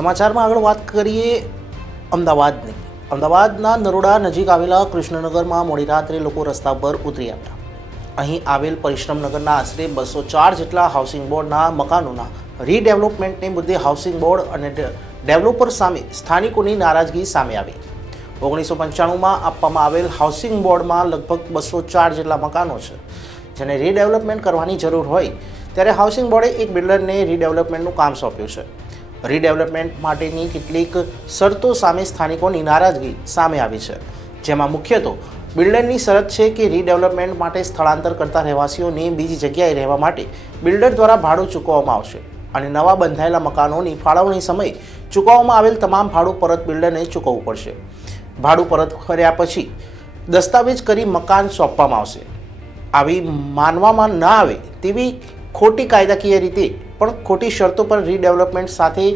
સમાચારમાં આગળ વાત કરીએ અમદાવાદની. અમદાવાદના નરોડા નજીક આવેલા કૃષ્ણનગરમાં મોડી રાત્રે લોકો રસ્તા પર ઉતરી આવ્યા. અહીં આવેલ પરિશ્રમનગરના આશરે 204 જેટલા હાઉસિંગ બોર્ડના મકાનોના રીડેવલપમેન્ટને મુદ્દે હાઉસિંગ બોર્ડ અને ડેવલપર સામે સ્થાનિકોની નારાજગી સામે આવી. 1995માં આપવામાં આવેલ હાઉસિંગ બોર્ડમાં લગભગ 204 જેટલા મકાનો છે, જેને રીડેવલપમેન્ટ કરવાની જરૂર હોય ત્યારે હાઉસિંગ બોર્ડે એક બિલ્ડરને રીડેવલપમેન્ટનું કામ સોંપ્યું છે. રીડેવલપમેન્ટ માટેની કેટલીક શરતો સામે સ્થાનિકોની નારાજગી સામે આવી છે, જેમાં મુખ્ય તો બિલ્ડરની શરત છે કે રીડેવલપમેન્ટ માટે સ્થળાંતર કરતા રહેવાસીઓને બીજી જગ્યાએ રહેવા માટે બિલ્ડર દ્વારા ભાડું ચૂકવવામાં આવશે અને નવા બંધાયેલા મકાનોની ફાળવણી સમયે ચૂકવવામાં આવેલ તમામ ભાડું પરત બિલ્ડરને ચૂકવવું પડશે. ભાડું પરત કર્યા પછી દસ્તાવેજ કરી મકાન સોંપવામાં આવશે. આવી માનવામાં ન આવે તેવી ખોટી કાયદાકીય રીતે પણ ખોટી શરતો પર રીડેવલપમેન્ટ સાથે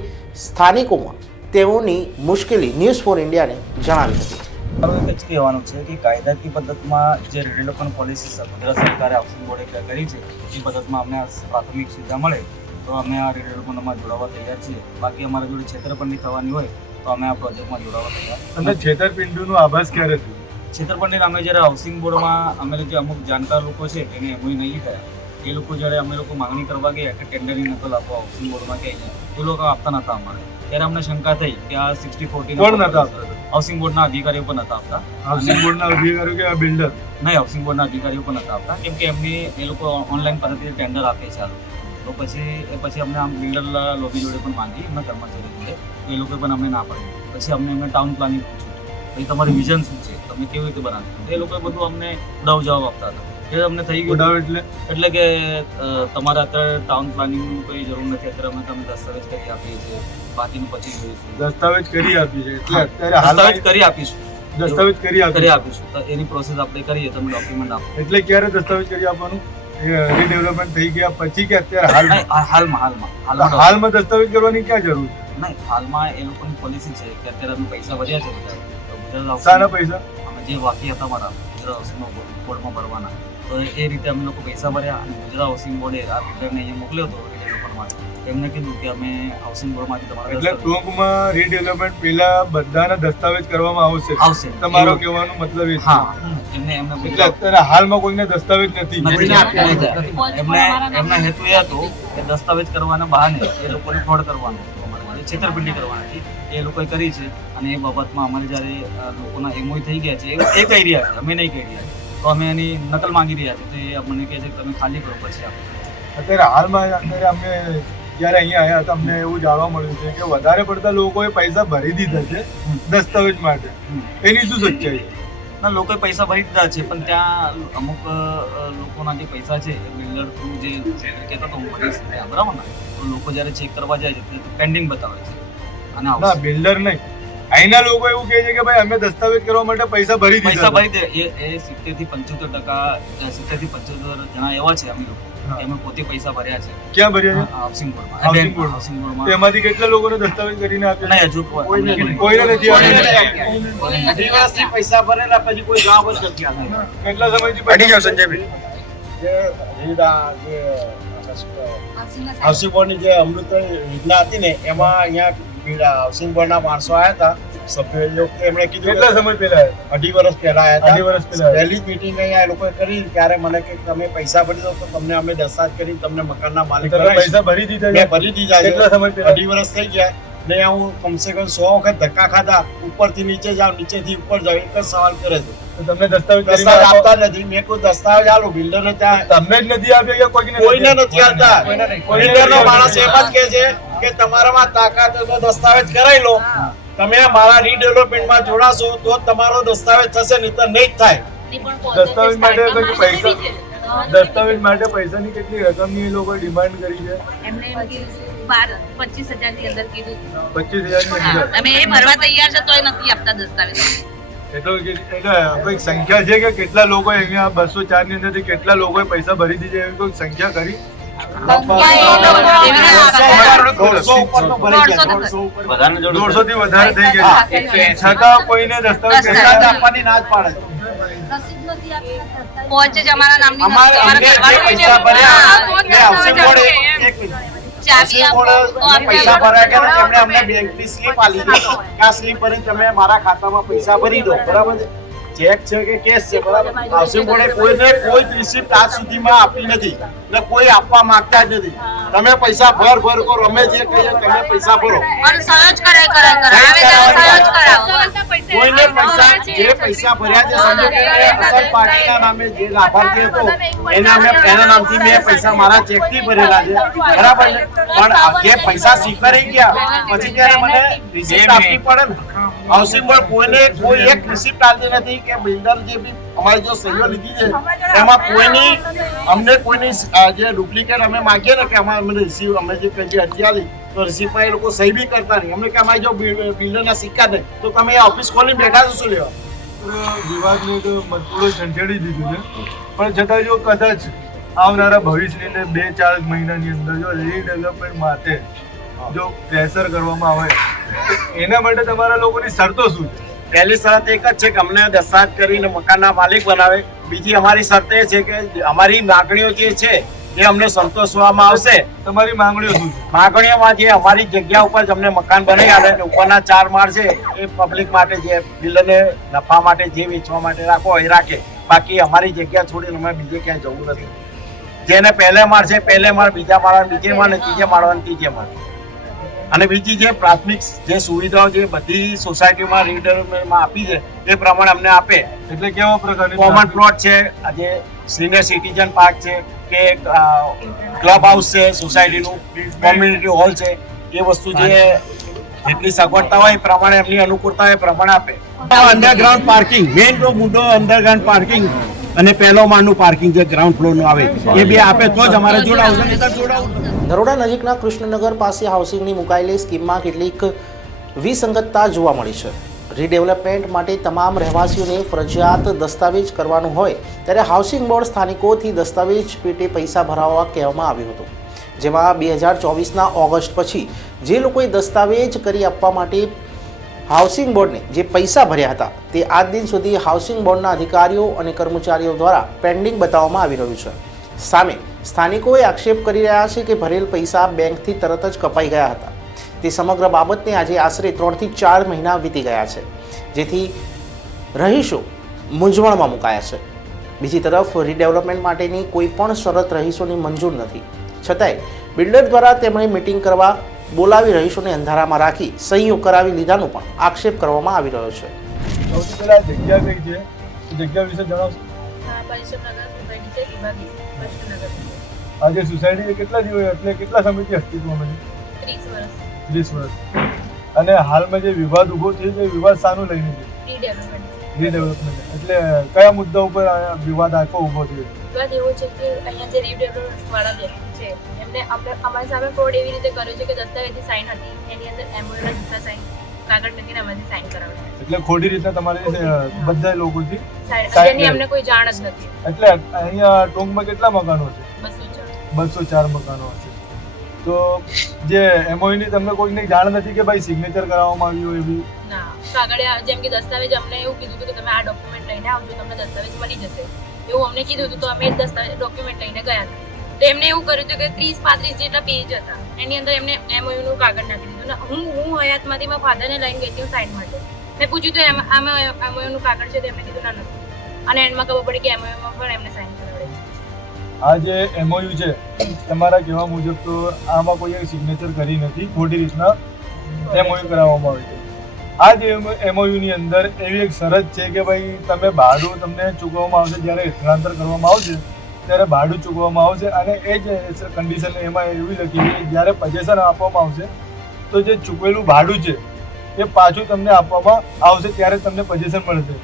સ્થાનિકોમાં તેઓની મુશ્કેલી ન્યૂઝ ફોર ઇન્ડિયાને જણાવી હતી. મારું એક જ કહેવાનું છે કે કાયદાકીય પદ્ધતિમાં જે રીડેવલપમેન્ટ પોલિસી ગુજરાત સરકારે હાઉસિંગ બોર્ડે કરી છે એ પદ્ધતિમાં અમને પ્રાથમિક સુવિધા મળે તો અમે આ રીડેવલપમેન્ટમાં જોડાવા તૈયાર છીએ. બાકી અમારા જોડે છેતરપિંડી થવાની હોય તો અમે આ પ્રોજેક્ટમાં જોડાવા તૈયાર. અને છેતરપિંડીનો આભાસ ક્યારે થયો? છેતરપિંડી અમે જ્યારે હાઉસિંગ બોર્ડમાં અમે જે અમુક જાણકાર લોકો છે એને એમોય નહીં થયા. એ લોકો જ્યારે અમે લોકો માંગણી કરવા ગયા કે ટેન્ડરની નકલ આપો હાઉસિંગ બોર્ડમાં કે અહીંયા, એ લોકો આપતા નતા અમારે. ત્યારે અમને શંકા થઈ કે આ 60-40 કોણ નતા આપતા? હાઉસિંગ બોર્ડના અધિકારીઓ પણ નતા આપતા. હાઉસિંગ બોર્ડના અધિકારીઓ કે બિલ્ડર? નહીં, હાઉસિંગ બોર્ડના અધિકારીઓ પણ નતા આપતા, કેમ કે એ લોકો ઓનલાઈન પદ્ધતિથી ટેન્ડર આપે છે. તો પછી અમને આમ બિલ્ડર લોબી જોડે પણ માંગી, એમના કર્મચારીઓ જોડે, એ લોકોએ પણ અમને ના પાડી. પછી અમને ટાઉન પ્લાનિંગ પૂછ્યું, ભાઈ તમારું વિઝન શું છે, તમે કેવી રીતે બનાવશો? એ લોકોએ બધું અમને ઉડાવ જવાબ આપતા હતા. એ અમને થઈ ગયું ઉડાવ એટલે કે તમારે અત્યારે ટાઉન પ્લાનિંગની કોઈ જરૂર નથી, અત્યારે અમે તમે દસ્તાવેજ કરી આપીએ છીએ, બાકીનું પછી જોઈશું. દસ્તાવેજ કરી આપી છે એટલે અત્યારે દસ્તાવેજ કરી આપીશું. દસ્તાવેજ કરી આપીશું તો એની પ્રોસેસ આપણે કરીએ, તમે ડોક્યુમેન્ટ આપો. એટલે ક્યારે દસ્તાવેજ કરી આપવાનું? રીડેવલપમેન્ટ થઈ ગયા પછી કે અત્યારે હાલમાં દસ્તાવેજ કરવાની ક્યાં જરૂર છે? નહીં, હાલમાં એ લોકોની પોલિસી છે કે અત્યારે અમે પૈસા ભર્યા છે બધા. શાના પૈસા? અમે જે બાકી હતા અમારા ગુજરાત હાઉસિંગ બોર્ડમાં ભરવાના, તો એ રીતે અમે લોકો પૈસા ભર્યા અને ગુજરાત હાઉસિંગ બોર્ડે આ બિલ્ડરને અહીંયા મોકલ્યો હતો રીડેવલપમેન્ટ માટે. એમને કીધું કે અમે હાઉસિંગ બોર્ડમાંથી તમારા એટલે ટૂંકમાં રીડેવલપમેન્ટ પહેલા બધાના દસ્તાવેજ કરવામાં આવશે. તમારો કહેવાનો મતલબ એ છે? એમને એટલે અત્યારે હાલમાં કોઈને દસ્તાવેજ નથી. એમના હેતુ એ હતો કે દસ્તાવેજ કરવાના બહાને એ લોકોને ફ્રોડ કરવાનો, છેતરપિંડી કરવાની એ લોકોએ કરી છે. અને એ બાબતમાં અમારે જ્યારે લોકોના એમઓય થઈ ગયા છે, એ કહી રહ્યા છે, અમે નહીં કહી રહ્યા, તો અમે એની નકલ માંગી રહ્યા છીએ. તો એ મને કહે છે કે તમે ખાલી કરો પછી આપો. અત્યારે હાલમાં અત્યારે અમે જ્યારે અહીંયા આવ્યા હતા અમને એવું જાણવા મળ્યું છે કે વધારે પડતા લોકોએ પૈસા ભરી દીધા છે દસ્તાવેજ માટે. એની શું સચ્ચાઈ છે? ના, લોકોએ પૈસા ભરી દીધા છે, પણ ત્યાં અમુક લોકોના જે પૈસા છે એ બિલ્ડર થ્રુ જે કહેતો હતો હું ભરીશ ત્યાં, બરાબર ને? તો લોકો જ્યારે ચેક કરવા જાય છે પેન્ડિંગ બતાવે છે. અને ના, બિલ્ડર નહીં, અહીંના લોકો એવું કહે છે કે ભાઈ અમે દસ્તાવેજ કરવા માટે પૈસા ભરી દે. એ 70-75 જણા એવા છે અમે લોકો, એમાં પોતે પૈસા ભર્યા છે. ક્યાં ભર્યા છે? હાઉસિંગ બોર્ડમાં. એમાંથી કેટલા લોકોને દસ્તાવેજ કરીને આપ્યા? નહીં, હજુ કોઈને નથી આપ્યા. પૈસા ભરેલા પછી કોઈ જવાબ જ નથી આપતો. કેટલા સમયથી પડી જાવ સંજયભાઈ? હાઉસિંગ બોર્ડની જે અમૃત યોજના હતી ને એમાં અહીંયા હાઉસિંગ બોર્ડના માણસો આવ્યા હતા સભ્યો. એમણે કીધું કેટલા સમય પહેલા? 2.5 વર્ષ પહેલા આવ્યા હતા. 2.5 વર્ષ પહેલા પહેલી જ મીટિંગ અહીંયા એ લોકોએ કરી ત્યારે મને કે તમે પૈસા ભરી દો તો તમને અમે દસ્તાવેજ કરી તમને મકાનના માલિક પૈસા ભરી દીધા? મેં ભરી દીધા છે. કેટલા સમય પહેલા? 2.5 વર્ષ થઈ ગયા ને હું કમસે કમ 100 વખત ધક્કા ખાધા. ઉપરથી નીચે જાવ, નીચેથી ઉપર જાવ, એક જ સવાલ કરે છે તમને દસ્તાવેજ આપતા નથી. મેં કોઈ દસ્તાવેજ આલો બિલ્ડરને ત્યાં તમને જ નથી આપ્યા કે કોઈને નથી આપતા. બિલ્ડરનો માણસ એમ જ કહે છે કે તમારામાં તાકાત હોય તો દસ્તાવેજ કરાવી લો, તમે મારા રીડેવલપમેન્ટમાં જોડાશો તો તમારો દસ્તાવેજ થશે, નહીં તો નહીં જ થાય. દસ્તાવેજ માટે પૈસા, દસ્તાવેજ માટે પૈસાની કેટલી રકમની એ લોકો ડિમાન્ડ કરી છે? એમને 25,000 ની અંદર કીધું. 25,000 ની અંદર અમે એ ભરવા તૈયાર છે તોય નથી આપતા દસ્તાવેજ. એટલે કોઈ સંખ્યા છે કે કેટલા લોકો અહીંયા 204 ની અંદરથી કેટલા લોકોએ પૈસા ભરી દીધી એવી કોઈ સંખ્યા કરી? 150 થી વધારે થઈ ગયા છતાં કોઈને દસ્તાવેજ આપવાની ના જ પાડે. પહોંચે જ અમારા નામની અમારા પૈસા ભર્યા હાઉસિંગ બોર્ડે ચાવી આપો, પૈસા ભરાય કે એમણે અમને બેંકની સ્લીપ આપી દીધી કે આ સ્લીપ ભરી તમે મારા ખાતામાં પૈસા ભરી દો, બરાબર છે. ચેક છે કે કેશ છે, બરાબર. હાઉસિંગ બોર્ડે કોઈને કોઈ રિસિપ્ટ આજ સુધીમાં આપી નથી એટલે કોઈ આપવા માંગતા જ નથી. તમે પૈસા ભર કરો, અમે જે કહીએ તમે પૈસા ભરો. પણ સહજ કરાય સહજ કરાવો. કોઈને પૈસા જે પૈસા ભર્યા છે સમજો કે અસલ પાર્ટીના નામે જે લાભાર્થી હતો એના નામથી મેં પૈસા મારા ચેકથી ભરેલા છે, બરાબર છે. પણ જે પૈસા સ્વીકારી ગયા પછી ત્યારે મને રિસિપ્ટ આપવી પડે ને. હાઉસિંગ બોર્ડ કોઈને કોઈ એક રિસિપ્ટ આપતી નથી કે બિલ્ડર જે બી અમારી જો સહીઓ લીધી છે એમાં અમને કોઈની જે ડુપ્લિકેટ અમે માંગીએ ને કે અમને રિસીવ અમે જે કઈ અરજી આપી તો રિસિપ્ટમાં એ લોકો સહી બી કરતા નહીં. અમને કે અમારી જો બિલ્ડરના સિક્કા નહીં તો તમે ઓફિસ ખોલીને બેઠા છો શું લેવા? વિવાદને તો થોડું ઝંઝેડી દીધું છે, પણ છતાં જો કદાચ આવનારા ભવિષ્યની અંદર 2-4 મહિનાની અંદર જો રીડેવલપમેન્ટ માટે જો પ્રેશર કરવામાં આવે તો એના માટે તમારા લોકોની શરતો શું છે? પહેલી શરત એક જ છે કે અમને દસ્તાવેજ કરીને મકાનના માલિક બનાવે. બીજી અમારી શરત એ છે કે અમારી માગણીઓ જે છે એ અમને સંતોષવામાં આવશે. તમારી માંગણીઓ શું છે? માગણીઓમાં જે અમારી જગ્યા ઉપર અમને મકાન બનાવી આવે અને ઉપરના 4 માળ છે એ પબ્લિક માટે જે બિલ્ડરને નફા માટે જે વેચવા માટે રાખો એ રાખે. બાકી અમારી જગ્યા છોડીને અમે બીજે ક્યાંય જવું નથી. જેને પહેલે માળ છે પહેલે માળ, બીજા માળ બીજે માળ, ત્રીજે માળ ત્રીજે માળ. અને બીજી જે પ્રાથમિક જે સુવિધાઓ જે બધી સોસાયટીમાં રીડેવલપમેન્ટમાં આપી છે એ પ્રમાણે અમને આપે. એટલે કેવા પ્રકારની કોમન પ્લોટ છે, આજે સિનિયર સિટીઝન પાર્ક છે કે ક્લબ હાઉસ છે, સોસાયટીનું કોમ્યુનિટી હોલ છે, એ વસ્તુ જે જેટલી સગવડતા હોય એ પ્રમાણે એમની અનુકૂળતા હોય એ પ્રમાણે આપે. અંડરગ્રાઉન્ડ પાર્કિંગ, મેઇન તો મુદ્દો અંડરગ્રાઉન્ડ પાર્કિંગ અને પહેલો માળનું પાર્કિંગ જે ગ્રાઉન્ડ ફ્લોરનું આવે એ બે આપે તો જ અમારે જોડાવું છે. નરોડા નજીકના કૃષ્ણનગર પાસે હાઉસિંગની મુકાયેલી સ્કીમમાં કેટલીક વિસંગતતા જોવા મળી છે. રીડેવલપમેન્ટ માટે તમામ રહેવાસીઓને ફરજિયાત દસ્તાવેજ કરવાનું હોય ત્યારે હાઉસિંગ બોર્ડ સ્થાનિકોથી દસ્તાવેજ પેટે પૈસા ભરાવવા કહેવામાં આવ્યું હતું, જેમાં 2024ના ઓગસ્ટ પછી જે લોકોએ દસ્તાવેજ કરી આપવા માટે હાઉસિંગ બોર્ડને જે પૈસા ભર્યા હતા તે આજ દિન સુધી હાઉસિંગ બોર્ડના અધિકારીઓ અને કર્મચારીઓ દ્વારા પેન્ડિંગ બતાવવામાં આવી રહ્યું છે. સામે સ્થાનિકોએ આક્ષેપ કરી રહ્યા છે કે ભરેલ પૈસા બેંકથી તરત જ કપાઈ ગયા હતા. તે સમગ્ર બાબતને આજે આશરે 3 થી 4 મહિના વીતી ગયા છે, જેથી રહીશો મૂંઝવણમાં મુકાયા છે. બીજી તરફ રીડેવલપમેન્ટ માટેની કોઈ પણ શરત રહીશોની મંજૂર નથી, છતાંય બિલ્ડર દ્વારા તેમણે મિટિંગ કરવા બોલાવી રહીશોને અંધારામાં રાખી સહીઓ કરાવી લીધાનો પણ આક્ષેપ કરવામાં આવી રહ્યો છે. સૌથી પહેલા જગ્યા કઈ છે, જગ્યા વિશે જણાવશો? આ જે સોસાયટી કેટલા દિવસ એટલે કેટલા સમયથી અસ્તિત્વમાં છે? 30 વર્ષ. અને હાલમાં જે વિવાદ ઉભો છે તે વિવાદ શાનું લઈને છે? રીડેવલપમેન્ટ. એટલે કયા મુદ્દા ઉપર આ વિવાદ આખો ઉભો થયો? વિવાદ એવો છે કે અહીંયા જે રીડેવલપમેન્ટ વાળા વ્યક્તિ છે એમને અમારી સામે ફ્રોડ એવી રીતે કર્યો છે કે દસ્તાવેજની સાઇન હતી એની અંદર એમઓના જૂઠા સાઇન કાગળ લખીને અમારી સાઇન કરાવડાવી. એટલે ખોટી રીતે તમારે બધા લોકોથી જેની અમને કોઈ જાણ જ નથી. એટલે અહીંયા ટોંગમાં કેટલા મકાનો છે? 204 મકાનો હશે. તો જે એમઓયુ ની તમને કોઈની જાણ નથી કે ભાઈ સિગ્નેચર કરાવવામાં આવ્યું હોય એવી? ના, કાગળ જેમ કે દસ્તાવેજ અમને એવું કીધું કે તમે આ ડોક્યુમેન્ટ લઈને આવજો, તમને દસ્તાવેજ મળી જશે એવું અમને કીધું હતું. તો અમે દસ્તાવેજ ડોક્યુમેન્ટ લઈને ગયા હતા. તો એમને એવું કર્યું હતું કે 30-35 જેટલા પેજ હતા એની અંદર એમને એમઓયુ નું કાગળ નાખી દીધું. હું હયાતમાંથી મારા ફાધરને લઈને ગઈ હતી સાઇન માટે. મેં પૂછ્યું તો આમાં એમઓયુ નું કાગળ છે તો એમને કીધું ના નથી. અને એન્ડમાં ખબર પડી કે એમઓયુમાં પણ એમને સાઇન કરાવડાવી. આ જે એમઓયુ છે તમારા કહેવા મુજબ તો આમાં કોઈ સિગ્નેચર કરી નથી, ખોટી રીતના એમઓયુ કરાવવામાં આવી છે. આ જે એમઓયુ ની અંદર એવી એક શરત છે કે ભાઈ તમે ભાડું તમને ચૂકવવામાં આવશે, જ્યારે સ્થળાંતર કરવામાં આવશે ત્યારે ભાડું ચૂકવવામાં આવશે. અને એ જ કન્ડિશન એમાં એવી લખી છે જ્યારે પોઝેશન આપવામાં આવશે તો જે ચૂકવેલું ભાડું છે એ પાછું તમને આપવામાં આવશે ત્યારે તમને પોઝેશન મળશે.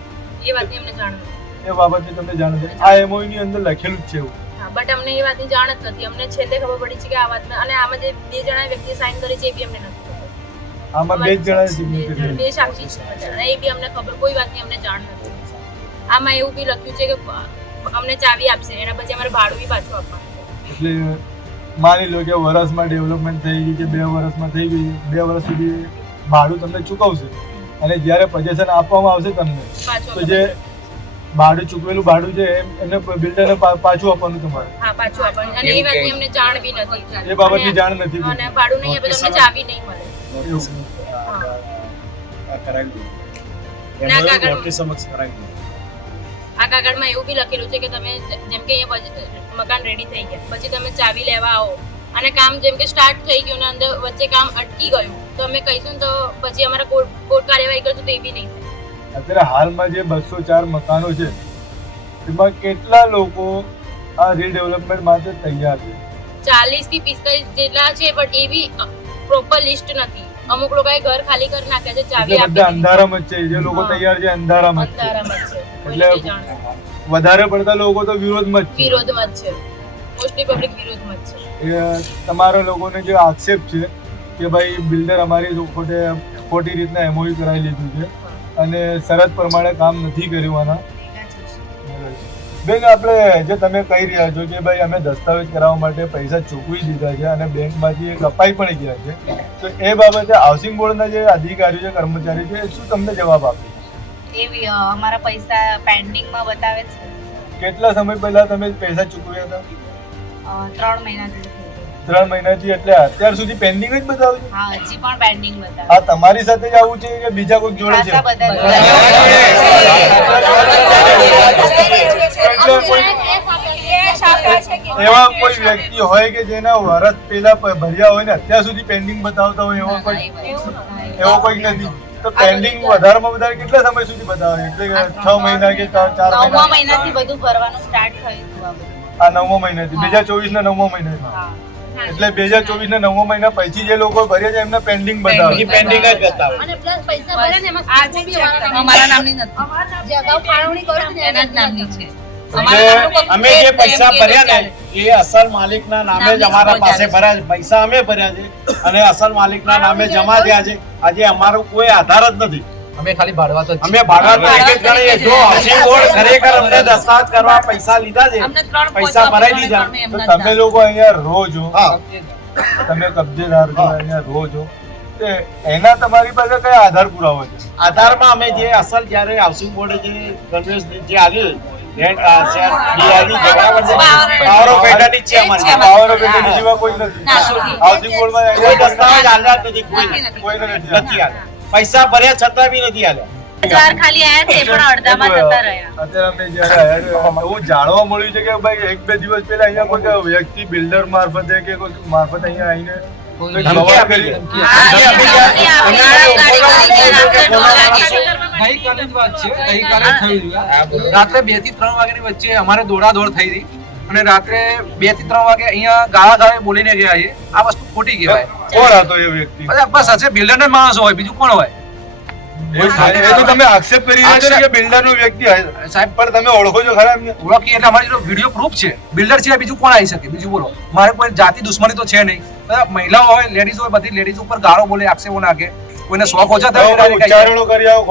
એ વાતની અમને જાણ નથી. એ બાબતની તમને જાણ નથી. આ એમઓયુ ની અંદર લખેલું જ છે એવું. બટ અમને એ વાતની જાણ જ નથી. અમને છેલ્લે ખબર પડી છે કે આ વાત અને આમાં જે 2 જણા વ્યક્તિએ સાઇન કરી છે એ બી અમને નથી ખબર. આમાં 2 જણાએ સિગ્નેચર કરી. 2 સાક્ષી છે એ બી અમને ખબર, કોઈ વાતની અમને જાણ નથી. આમાં એવું બી લખ્યું છે કે અમને ચાવી આપશે એના પછી અમારે ભાડું બી પાછું આપવાનું છે. એટલે માની લો કે વર્ષમાં ડેવલપમેન્ટ થઈ ગઈ કે 2 વર્ષમાં થઈ ગઈ, 2 વર્ષ સુધી ભાડું તમને ચૂકવશે અને જ્યારે પોઝેશન આપવામાં આવશે તમને તો જે ભાડું ચૂકવેલું ભાડું છે એને બિલ્ડરને પાછું આપવાનું તમારે. હા પાછું આપણને અને એ વાતની અમને જાણ બી નથી. એ બાબતની જાણ નથી અને ભાડું નહીં આપે તો અમને ચાવી નહીં મળે. ના કાગળ આ કાગળમાં એવું બી લખેલું છે કે તમે જેમ કે અહીંયા મકાન રેડી થઈ ગયા પછી તમે ચાવી લેવા આવો અને કામ જેમ કે સ્ટાર્ટ થઈ ગયું ને અંદર વચ્ચે કામ અટકી ગયું તો અમે કહીશું ને તો પછી અમારે કોર્ટ કાર્યવાહી કરશું તો એ બી નહીં થાય. અત્યારે હાલમાં જે 204 મકાનો છે એમાં કેટલા લોકો આ રીડેવલપમેન્ટ માટે તૈયાર છે? 40 થી 45 જેટલા છે પણ એ બી પ્રોપર લિસ્ટ નથી. અમુક લોકોએ ઘર ખાલી કરી નાખ્યા છે ચાવી એટલે આપી બધા અંધારામાં જ છે જે લોકો તૈયાર છે અંધારામાં જ છે. અંધારામાં છે. એટલે વધારે પડતા લોકો તો વિરોધમાં જ છે. વિરોધમાં જ છે. મોસ્ટલી પબ્લિક વિરોધમાં જ છે. એ તમારા લોકોને જે આક્ષેપ છે કે ભાઈ બિલ્ડર અમારી ખોટી રીતના એમઓયુ કરાવી લીધું છે અને શરત પ્રમાણે કામ નથી કર્યું. બેન આપણે જે તમે કહી રહ્યા છો કે ભાઈ અમે દસ્તાવેજ કરાવવા માટે પૈસા ચૂકવી દીધા છે અને બેંકમાંથી કપાઈ પણ ગયા છે તો એ બાબતે હાઉસિંગ બોર્ડના જે અધિકારીઓ છે કર્મચારીઓ છે શું તમને જવાબ આપે? એવી અમારા પૈસા પેન્ડિંગમાં બતાવે છે. કેટલા સમય પહેલા તમે પૈસા ચૂકવ્યા હતા? 3 મહિના જેવું થઈ ગયું. 3 મહિનાથી એટલે અત્યાર સુધી પેન્ડિંગ જ બતાવે છે? હા હજી પણ પેન્ડિંગ બતાવે. આ તમારી સાથે જ આવું છે કે બીજા કોઈ જોડે છે? ખાસા બધા એવા કોઈ વ્યક્તિ હોય કે જેના વર્ષ પહેલા ભર્યા હોય ને અત્યાર સુધી પેન્ડિંગ બતાવતા હોય એવો કોઈ નથી? તો પેન્ડિંગ વધારેમાં વધારે કેટલા સમય સુધી બતાવે? એટલે કે 6 મહિના કે 4 9મા મહિનાથી બધું ભરવાનું સ્ટાર્ટ થયું હતું આ બધું. આ 9મા મહિનાથી 2024 ના 9મા મહિનાથી. હા એટલે 2024 ના 9મા મહિના પછી જે લોકો ભર્યા છે એમને પેન્ડિંગ બતાવે. પેન્ડિંગ જ બતાવે. અને પ્લસ પૈસા ભરે ને એમાં આ જે અમારા નામની નથી. જે અગાઉ ફાળવણી કરી ને એના જ નામની છે. એટલે અમે જે પૈસા ભર્યા ને એ અસલ માલિકના નામે જ અમારા પાસે ભર્યા છે. પૈસા અમે ભર્યા છે અને અસલ માલિકના નામે જમા થયા છે. આજે અમારો કોઈ આધાર જ નથી. અમે ખાલી ભાડવા તો અમે ભાડા તરીકે જ ગણીએ. જો હાઉસિંગ બોર્ડ ખરેખર અમને દસ્તાવેજ કરવા પૈસા લીધા છે, પૈસા ભરાઈ દીધા, તો તમે લોકો અહીંયા રહો છો, તમે કબજેદાર છો, અહીંયા રહો છો, તે એના તમારી પાસે કયા આધાર પુરાવા છે? આધારમાં અમે જે અસલ જ્યારે હાઉસિંગ બોર્ડે જે કન્વેન્સ જે આવ્યું પાવર ઓફ એટર્ની છે અમારી. પાવર ઓફ એટર્ની સિવાય કોઈ નથી હાઉસિંગ બોર્ડમાં. કોઈ દસ્તાવેજ આલ્યા જ નથી, કોઈ નથી આલ્યા. પૈસા ભર્યા છતાં બી નથી આલ્યા. ચાર ખાલી આયા છે પણ અડધામાં જતા રહ્યા. અત્યારે અમે જ્યારે આયા એવું જાણવા મળ્યું છે કે ભાઈ 1-2 દિવસ પહેલા અહીંયા કોઈ વ્યક્તિ બિલ્ડર મારફતે કે કોઈ મારફતે અહીંયા આવીને ધમકી આપી છે. ગઈકાલે જ વાત છે, ગઈકાલે જ થયું છે. રાત્રે 2 થી 3 વાગ્યાની વચ્ચે અમારે દોડાદોડ થઈ હતી અને રાત્રે 2 થી 3 વાગે અહીંયા ગાળા બોલીને ગયા છે. આ વસ્તુ ખોટી કહેવાય. કોણ હતો એ વ્યક્તિ? બસ હશે બિલ્ડર માણસ હોય, બીજું કોણ હોય? એ તો તમે આક્ષેપ કરી રહ્યા છો કે બિલ્ડર નો વ્યક્તિ સાહેબ, પણ તમે ઓળખો છો ખરા એમને? ઓળખી એટલે અમારી જોડે વિડીયો પ્રૂફ છે. બિલ્ડર સિવાય બીજું કોણ આવી શકે? બીજું બોલો. મારે કોઈ જાતિ દુશ્મની તો છે નહીં. મહિલાઓ હોય, લેડીઝ હોય, બધી લેડીઝ ઉપર ગાળો બોલે, આક્ષેપો નાખે. કોઈને શોખ ઓછા થાય ઉચ્ચારણો કરી આવો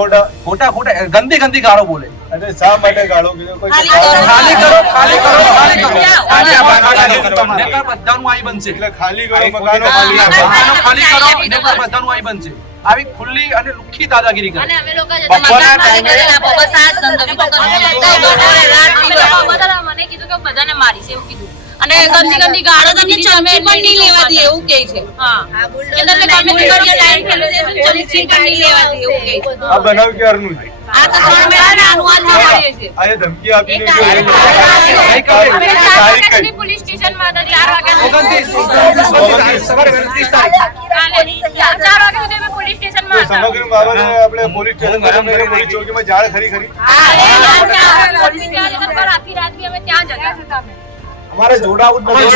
ખોટા ખોટા ગંદી ગાળો બોલે. અને શા માટે ગાળો કીધો? કોઈ ખાલી કરો બધાનું આઈ બનશે. એટલે ખાલી કરો મકાનો ખાલી ખાલી કરો બધાનું આઈ બનશે. આવી ખુલ્લી અને લુખ્ખી દાદાગીરી કરે. અને અમે લોકો બપોરના ટાઈમે મને કીધું કે બધાને મારીશ એવું કીધું અને ગંદી ગાળો તમને ચમચી પણ નહીં લેવાતી એવું કહે છે. હા કે તમે ગમે તે કરીને લાઈન ખેલો છે ચમચી પણ નહીં લેવાતી એવું કહે છે. આ બનાવ ક્યારનું છે? આ તો 3 મહિનાના અનુવાદ મળે છે. આ ધમકી આપીને પોલીસ સ્ટેશનમાં 4 વાગ્યા 4 વાગ્યા સુધી પોલીસ સ્ટેશનમાં હતા. સમગ્ર બાબતે આપણે પોલીસ સ્ટેશન પોલીસ ચોકીમાં જાણ ખરી આખી રાત બી અમે ત્યાં જતા હતા. અમારે જોડાવું જ નથી.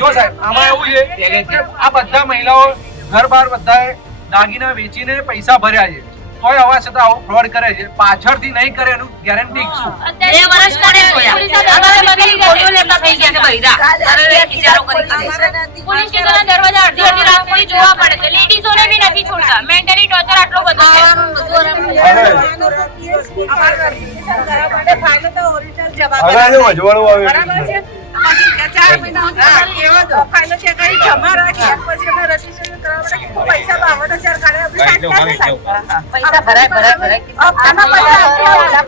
જો સાહેબ આમાં એવું છે કે આ બધા મહિલાઓ ઘર બહાર બધાએ દાગીના વેચીને પૈસા ભર્યા છે, તોય હવા છતાં આવું ફ્રોડ કરે છે. પાછળથી નહીં કરે એનું ગેરંટી શું? 2 વર્ષ કોને જોયા? અમારે બધી ફોટો લેતા થઈ ગયા છે બૈરા. અરે વિચારો કરી પોલીસ સ્ટેશનના દરવાજા અડધી રાત સુધી જોવા પડે છે. લેડીઝોને બી નથી છોડતા. મેન્ટલી ટોર્ચર આટલો બધો છે. અગાડે વજવાળું આવે બરાબર છે. 4 મહિના ફાઇલો ત્યાં કઈ જમા રાખી પછી અમે રજીસ્ટ્રેશન કરવા માટે કેટલું પૈસા લાવો તો ચાર કાઢે આપણે સાઈડ ક્યાંથી લાવીએ? પૈસા ભરાય હપ્તાના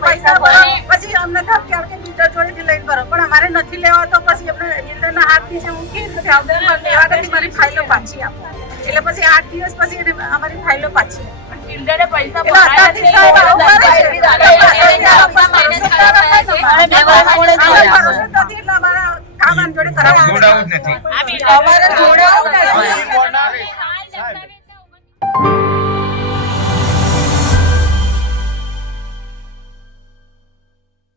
પૈસા ભરાય. પછી અમને ધમકી આવે કે બિલ્ડર જોડેથી લઈને ભરો પણ અમારે નથી લેવા તો પછી આપણે બિલ્ડરના હાથ નીચે મૂકી લેવા નથી મારી ફાઇલો પાછી આપો એટલે પછી 8 દિવસ પછી એને અમારી ફાઇલો પાછી આપો. બિલ્ડરે પૈસા એટલે અત્યારથી સાહેબ આવું કરે છે. ભરોસો નથી એટલે અમારા કામ આની જોડે કરાવવું જોડાવું જ નથી. અમારે જોડાવું નથી. પછી કોના- સાહેબ